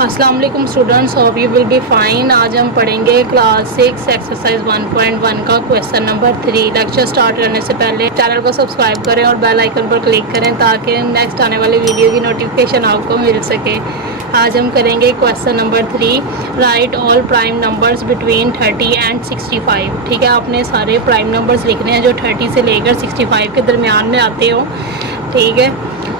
अस्सलाम वालेकुम students, hope you will be fine. आज हम पढ़ेंगे क्लास 6 एक्सरसाइज 1.1 का क्वेश्चन नंबर 3। लेक्चर स्टार्ट करने से पहले चैनल को सब्सक्राइब करें और बेल आइकन पर क्लिक करें ताकि नेक्स्ट आने वाली वीडियो की नोटिफिकेशन आपको मिल सके। आज हम करेंगे question number 3, right all prime numbers between 30 and 65। ठीक है, आपने सारे प्राइम नंबर्स लिखने हैं जो 30 से लेकर 65 के दरमियान में आते हो। ठीक है,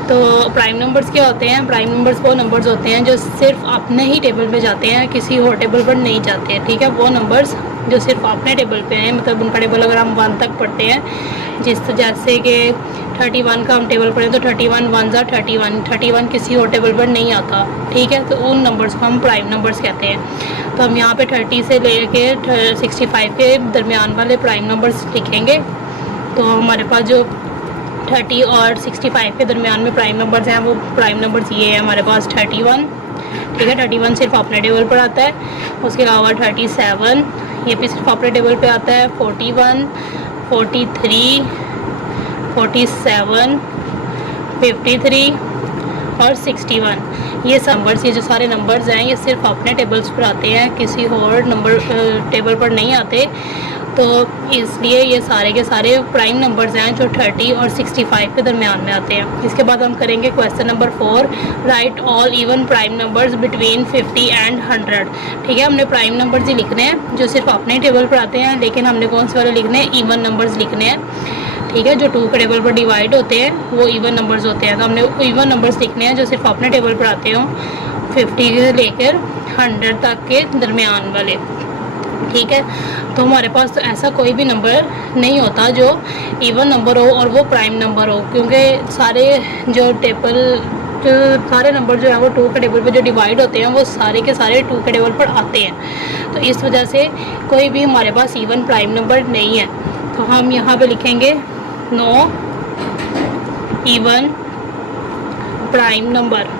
तो प्राइम नंबर्स क्या होते हैं? प्राइम नंबर्स वो नंबर्स होते हैं जो सिर्फ अपने ही टेबल पे जाते हैं, किसी और टेबल पर नहीं जाते हैं। ठीक है, वो नंबर्स जो सिर्फ अपने टेबल पे हैं, मतलब उनका टेबल अगर हम 1 तक पढ़ते हैं, जैसे कि 31 का हम टेबल पढ़ें तो 31 1 ज़ा 31 किसी और टेबल पर नहीं आता। ठीक है, तो उन नंबर्स को हम प्राइम नंबर्स कहते हैं। तो हम यहाँ पे 30 से लेके 65 के दरमियान वाले प्राइम नंबर्स लिखेंगे। तो हमारे पास जो 30 और 65 के दरमियान में प्राइम नंबर्स हैं, वो प्राइम नंबर्स ये है हमारे पास 31। ठीक है, 31 सिर्फ अपने टेबल पर आता है। उसके अलावा 37 ये भी सिर्फ अपने टेबल पे आता है। 41 43 47 53 और 61। ये नंबर्स, ये जो सारे नंबर्स हैं, ये सिर्फ अपने टेबल्स पर आते हैं, किसी और नंबर टेबल पर नहीं आते। तो इसलिए ये सारे के सारे प्राइम नंबर्स हैं जो 30 और 65 के दरमियान में आते हैं। इसके बाद हम करेंगे question number 4, right all even prime numbers between 50 and 100। ठीक है, हमने प्राइम नंबर्स ही लिखने हैं जो सिर्फ अपने टेबल पर आते हैं, लेकिन हमने कौन से वाले लिखने हैं? इवन नंबर्स लिखने हैं। ठीक है, जो 2 के टेबल पर डिवाइड होते हैं वो इवन नंबर्स होते हैं। तो हमने इवन नंबर्स लिखने हैं जो सिर्फ अपने टेबल पर आते हों, 50 से लेकर 100 तक के दरमियान वाले। ठीक है, तो हमारे पास तो ऐसा कोई भी नंबर नहीं होता जो इवन नंबर हो और वो प्राइम नंबर हो, क्योंकि सारे सारे नंबर जो है वो 2 के टेबल पे जो डिवाइड होते हैं वो सारे के सारे 2 के टेबल पर आते हैं। तो इस वजह से कोई भी हमारे पास इवन प्राइम नंबर नहीं है। तो हम यहाँ पे लिखेंगे नो इवन प्राइम नंबर।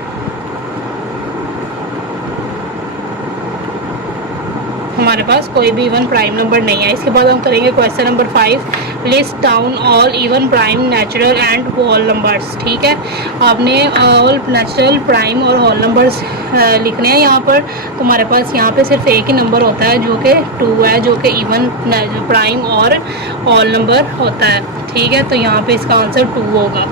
हमारे पास कोई भी इवन प्राइम नंबर नहीं है। इसके बाद हम करेंगे question number 5, list down all even prime natural and whole numbers. ठीक है, आपने ऑल नेचुरल प्राइम और होल नंबर्स लिखने हैं यहाँ पर। तो हमारे पास यहाँ पे सिर्फ एक ही नंबर होता है जो कि 2 है, जो कि इवन प्राइम और होल नंबर होता है। ठीक है, तो यहाँ पे इसका आंसर 2 होगा।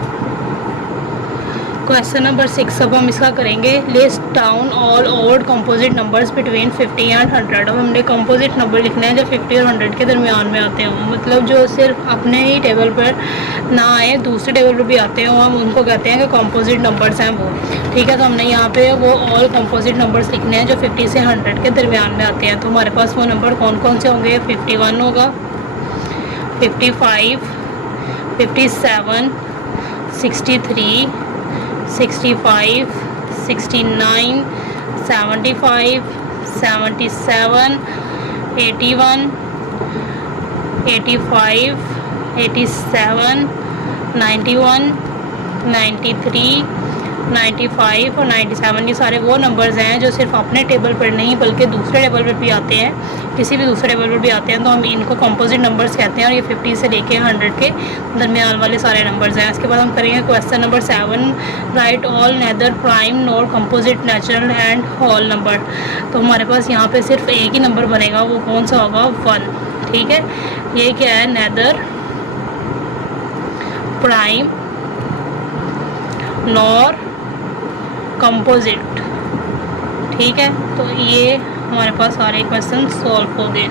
क्वेश्चन नंबर 6 अब हम इसका करेंगे, list down all odd composite numbers between 50 and 100। अब हमने कंपोजिट नंबर लिखने हैं जो 50 और 100 के दरमियान में आते हों, मतलब जो सिर्फ अपने ही टेबल पर ना आए, दूसरे टेबल पर भी आते हों, हम उनको कहते हैं कि कंपोजिट नंबर्स हैं वो। ठीक है, तो हमने यहाँ पे वो ऑल कंपोजिट नंबर्स लिखने हैं जो 50 से 100 के दरमियान में आते हैं। तो हमारे पास वो नंबर कौन कौन से होंगे? 51 होगा, 55 57 63 65 69 75 77 81 85 87 91 93 95 और 97। ये सारे वो नंबर्स हैं जो सिर्फ अपने टेबल पर नहीं बल्कि दूसरे टेबल पर भी आते हैं, किसी भी दूसरे टेबल पर भी आते हैं। तो हम इनको कंपोजिट नंबर्स कहते हैं और ये 50 से लेके 100 के दरमियान वाले सारे नंबर्स हैं। इसके बाद हम करेंगे question number 7, write all neither prime nor composite natural and whole number. तो हमारे पास यहाँ पे सिर्फ एक ही नंबर बनेगा, वो कौन सा होगा? 1। ठीक है, ये क्या है? Neither prime nor composite. ठीक है, तो ये हमारे पास सारे क्वेश्चन सॉल्व हो गए।